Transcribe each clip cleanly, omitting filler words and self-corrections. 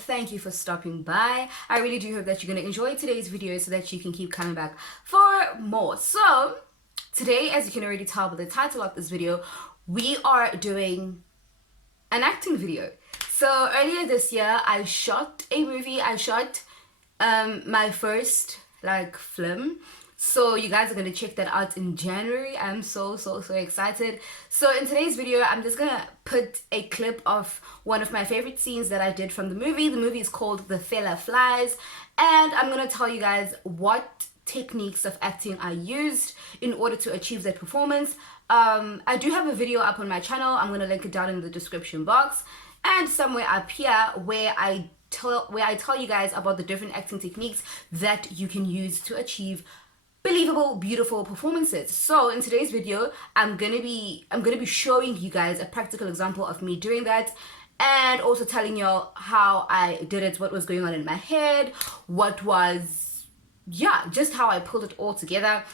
thank you for stopping by. I really do hope that you're going to enjoy today's video so that you can keep coming back for more. So today, as you can already tell by the title of this video, we are doing an acting video. So earlier this year, I shot a movie. I shot my first film. So you guys are going to check that out in January. I'm so excited. So in today's video, I'm just going to put a clip of one of my favorite scenes that I did from the movie. The movie is called The Fiela Files. And I'm going to tell you guys what techniques of acting I used in order to achieve that performance. I do have a video up on my channel. I'm going to link it down in the description box. And somewhere up here where I tell you guys about the different acting techniques that you can use to achieve believable, beautiful performances. So in today's video, I'm gonna be showing you guys a practical example of me doing that, and also telling y'all how I did it, what was going on in my head, just how I pulled it all together,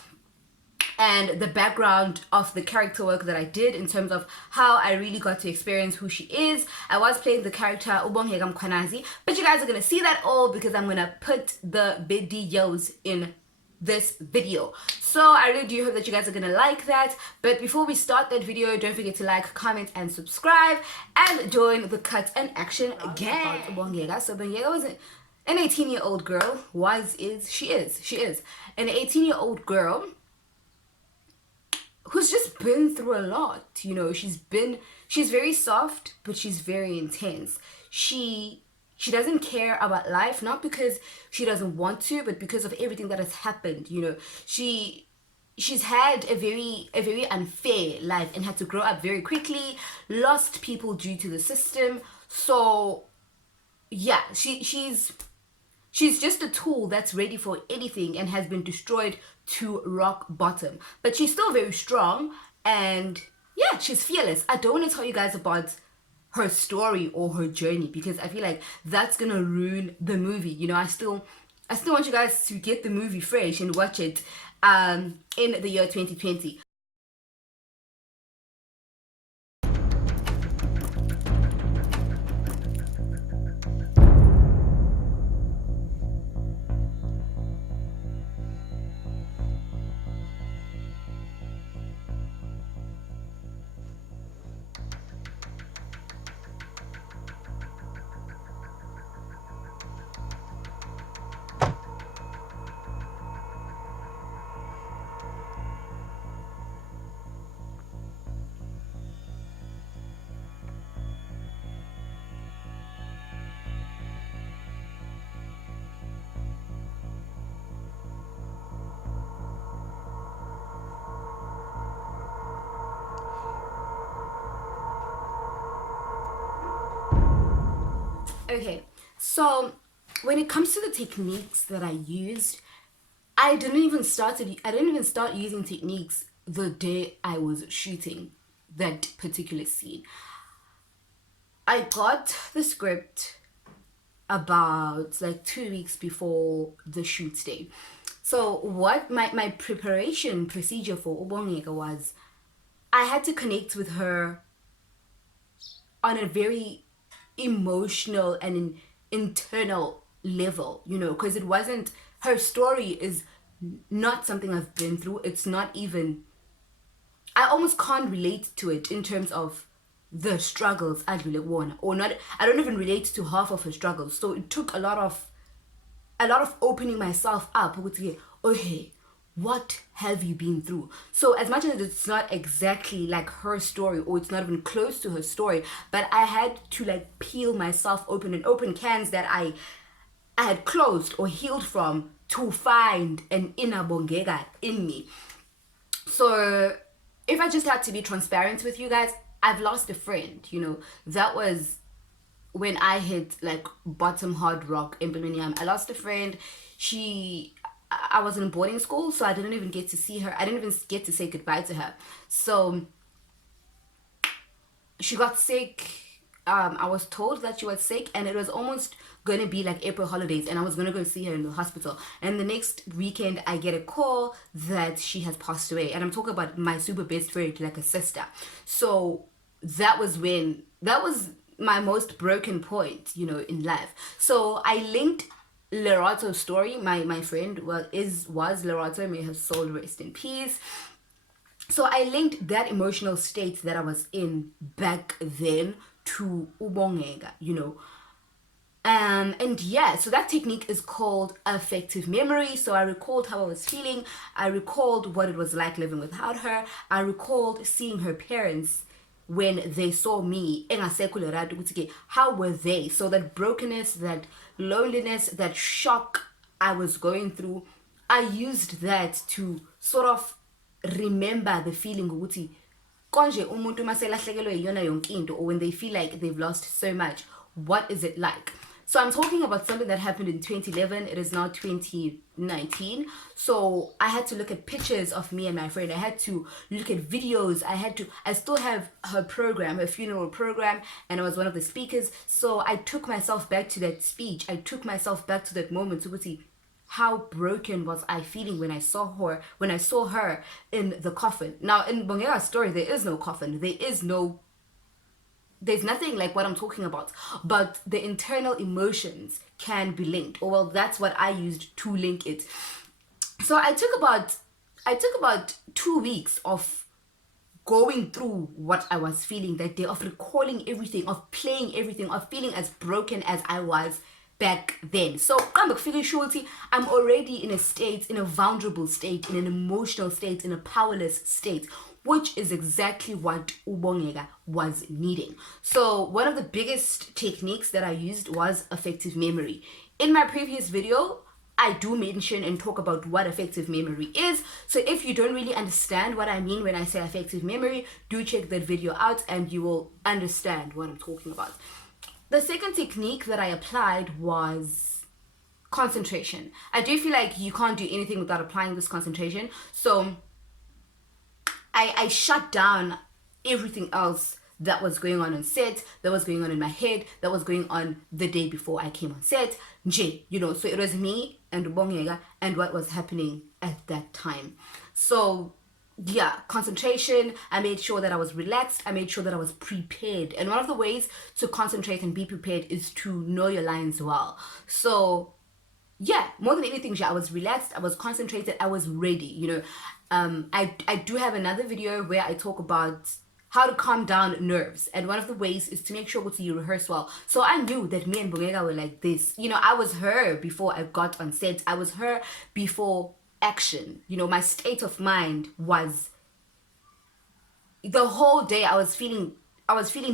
and the background of the character work that I did in terms of how I really got to experience who she is. I was playing the character Ubongeka Mkhwanazi, but you guys are gonna see that all because I'm gonna put the videos in this video. So I really do hope that you guys are gonna like that. But before we start that video, don't forget to like, comment, and subscribe, and join the cut and action gang. So Ubongeka was an 18-year-old girl. She is an 18-year-old girl who's just been through a lot. You know, she's very soft, but she's very intense. She doesn't care about life, not because she doesn't want to, but because of everything that has happened. You know, she's had a very unfair life and had to grow up very quickly, lost people due to the system. So yeah, she's just a tool that's ready for anything and has been destroyed to rock bottom. But she's still very strong, and yeah, she's fearless. I don't want to tell you guys about her story or her journey because I feel like that's gonna ruin the movie. You know, I still want you guys to get the movie fresh and watch it in the year 2020. Okay, so when it comes to the techniques that I used, I didn't even start using techniques the day I was shooting that particular scene. I got the script about 2 weeks before the shoot day. So what my preparation procedure for Ubongeka was, I had to connect with her on a very emotional and internal level, you know, because it wasn't, her story is not something I've been through. It's not even, I almost can't relate to it in terms of the struggles I don't even relate to half of her struggles. So it took a lot of opening myself up with, okay, what have you been through? So as much as it's not exactly like her story, or it's not even close to her story, but I had to peel myself open and open cans that I had closed or healed from to find an inner Bongeka in me. So if I just had to be transparent with you guys, I've lost a friend. You know, that was when I hit bottom hard rock in millennium. I lost a friend. I was in boarding school, so I didn't even get to see her. I didn't even get to say goodbye to her. So she got sick. I was told that she was sick, and it was almost going to be April holidays, and I was going to go see her in the hospital. And the next weekend, I get a call that she has passed away. And I'm talking about my super best friend, like a sister. So that was my most broken point, you know, in life. So I linked Lerato's story. My friend was Lerato, may her soul rest in peace. So I linked that emotional state that I was in back then to Ubongega, you know. And yeah, so that technique is called affective memory. So I recalled how I was feeling. I recalled what it was like living without her. I recalled seeing her parents when they saw me. How were they? So that brokenness, that loneliness, that shock I was going through, I used that to sort of remember the feeling ukuthi konje umuntu maselahlekelwe yiyona yonke into, or when they feel like they've lost so much, what is it like? So I'm talking about something that happened in 2011. It is now 2019. So I had to look at pictures of me and my friend. I had to look at videos. I still have her program, her funeral program, and I was one of the speakers. So I took myself back to that speech. I took myself back to that moment to see how broken was I feeling when I saw her in the coffin. Now in Bongega's story, there is no coffin. There's nothing like what I'm talking about, but the internal emotions can be linked, or well, that's what I used to link it. So I took about 2 weeks of going through what I was feeling that day, of recalling everything, of playing everything, of feeling as broken as I was back then. So I'm already in a vulnerable state, in an emotional state, in a powerless state, which is exactly what Ubongega was needing. So one of the biggest techniques that I used was affective memory. In my previous video, I do mention and talk about what affective memory is. So if you don't really understand what I mean when I say affective memory, do check that video out and you will understand what I'm talking about. The second technique that I applied was concentration. I do feel like you can't do anything without applying this concentration. So I shut down everything else that was going on set, that was going on in my head, that was going on the day before I came on set. You know, so it was me and Ubongega and what was happening at that time. So yeah, concentration. I made sure that I was relaxed. I made sure that I was prepared. And one of the ways to concentrate and be prepared is to know your lines well. So yeah, more than anything, I was relaxed, I was concentrated, I was ready, you know. I do have another video where I talk about how to calm down nerves, and one of the ways is to make sure that you rehearse well. So I knew that me and Bongega were like this, you know. I was her before I got on set, I was her before action, you know. My state of mind was, the whole day I was feeling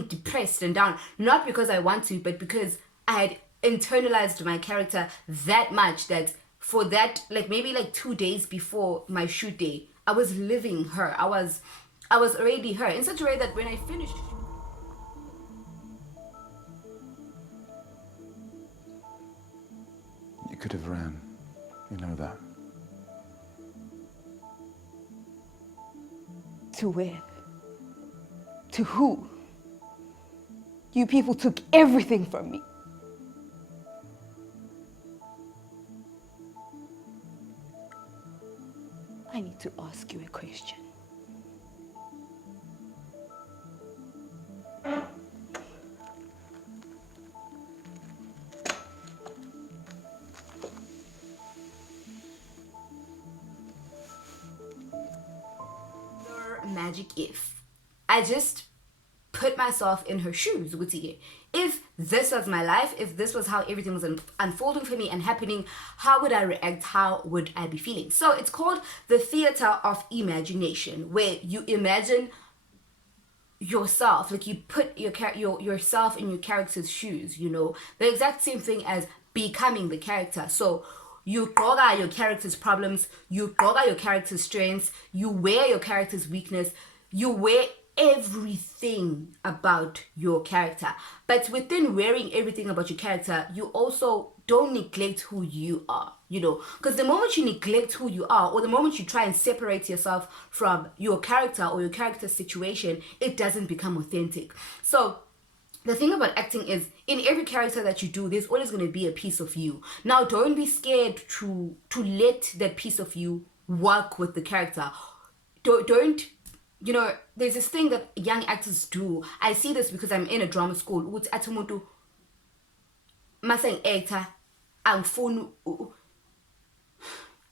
depressed and down, not because I want to, but because I had internalized my character that much that for that, like maybe like 2 days before my shoot day, I was living her. I was already her in such a way that when I finished, you could have ran, you know that. To where? To who? You people took everything from me. I need to ask you a question. Your magic if I just put myself in her shoes, if this was my life, if this was how everything was unfolding for me and happening, how would I react? How would I be feeling? So it's called the theater of imagination, where you imagine yourself, like you put yourself in your character's shoes, you know, the exact same thing as becoming the character. So you gqoka your character's problems, you gqoka your character's strengths, you wear your character's weakness, you wear everything about your character. But within wearing everything about your character, you also don't neglect who you are, you know, because the moment you neglect who you are, or the moment you try and separate yourself from your character or your character's situation, it doesn't become authentic. So the thing about acting is, in every character that you do, there's always going to be a piece of you. Now, don't be scared to let that piece of you work with the character. Don't you know, there's this thing that young actors do. I see this because I'm in a drama school. Ukuthi athi umuntu mase actor angifuni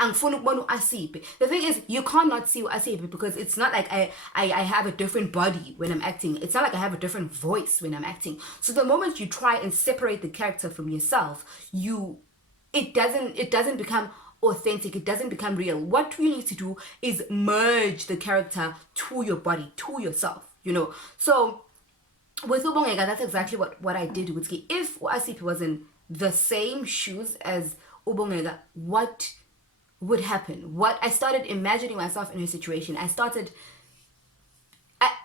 ukubona uAsipe. The thing is, you can't not see uAsipe because it's not like I have a different body when I'm acting. It's not like I have a different voice when I'm acting. So the moment you try and separate the character from yourself, it doesn't become authentic. It doesn't become real. What you need to do is merge the character to your body, to yourself, you know. So with Ubongeka, that's exactly what I did with Ski. If uAsipe was in the same shoes as Ubongeka, what would happen? What I started imagining myself in her situation. I started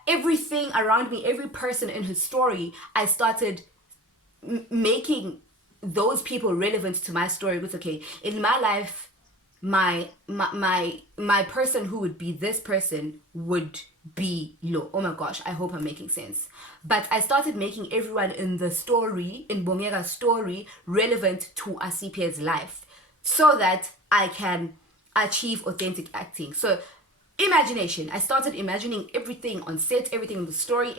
everything around me, every person in her story, I started making those people relevant to my story. With okay, in my life, my person who would be this person would be Lo. Oh my gosh, I hope I'm making sense. But I started making everyone in the story, in Bongeka's story, relevant to Asipe's life, so that I can achieve authentic acting. So imagination. I started imagining everything on set, everything in the story,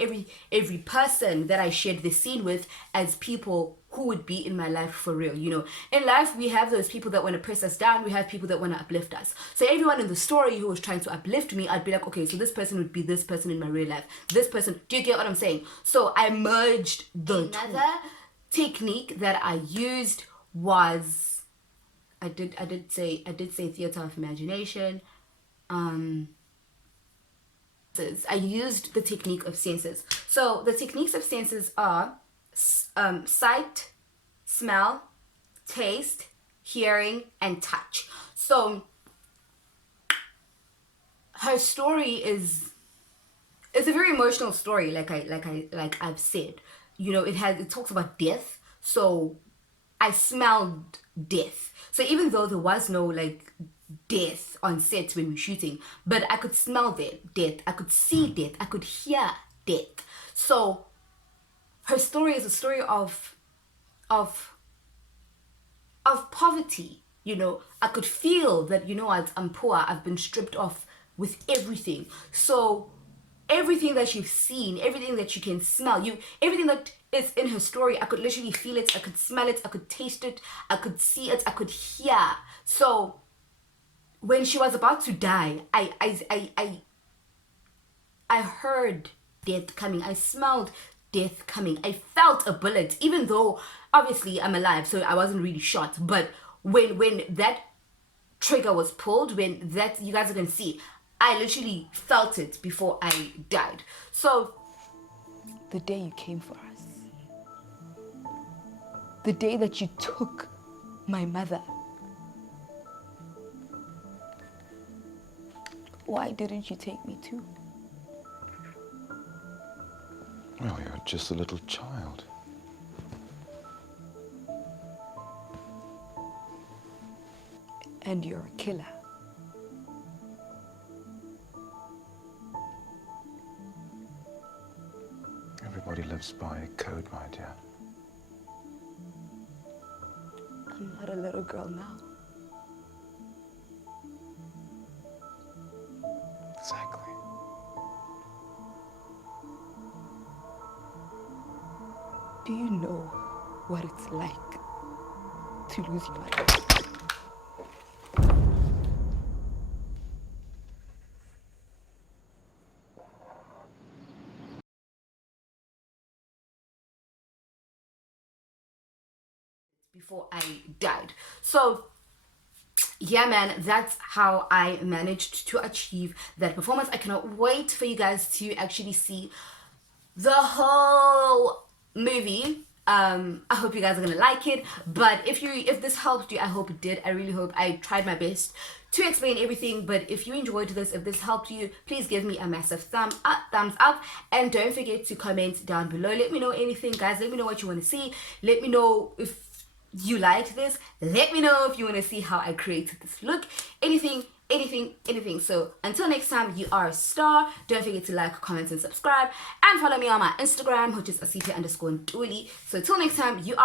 every person that I shared the scene with as people who would be in my life for real. You know, in life we have those people that want to press us down, we have people that want to uplift us. So everyone in the story who was trying to uplift me, I'd be like, okay, so this person would be this person in my real life, this person. Do you get what I'm saying? So I merged the another technique that I used was I did say theater of imagination. I used the technique of senses. So the techniques of senses are sight, smell, taste, hearing, and touch. So her story is a very emotional story, like I've said. You know, it talks about death. So I smelled death. So even though there was no like death on set when we were shooting, but I could smell death, I could see death, I could hear death. So her story is a story of poverty. You know, I could feel that, you know, I'm poor, I've been stripped off with everything. So everything that you've seen, everything that you can smell, everything that is in her story, I could literally feel it, I could smell it, I could taste it, I could see it, I could hear. So when she was about to die, I heard death coming. I smelled death coming. I felt a bullet, even though obviously I'm alive, so I wasn't really shot. But when that trigger was pulled, when that, you guys are gonna see, I literally felt it before I died. So The day you came for us. The day that you took my mother. Why didn't you take me too? Well, you're just a little child. And you're a killer. Everybody lives by a code, my dear. I'm not a little girl now. Exactly. Do you know what it's like to lose your mother? before I died. So yeah, man, that's how I managed to achieve that performance. I cannot wait for you guys to actually see the whole movie. I hope you guys are gonna like it. But if this helped you, I hope it did. I really hope. I tried my best to explain everything. But if you enjoyed this, if this helped you, please give me a massive thumbs up, and don't forget to comment down below. Let me know anything, guys. Let me know what you want to see. Let me know if you liked this. Let me know if you want to see how I created this look. Anything. So until next time, you are a star. Don't forget to like, comment, and subscribe, and follow me on my Instagram, which is asipe_ntuli. So until next time, you are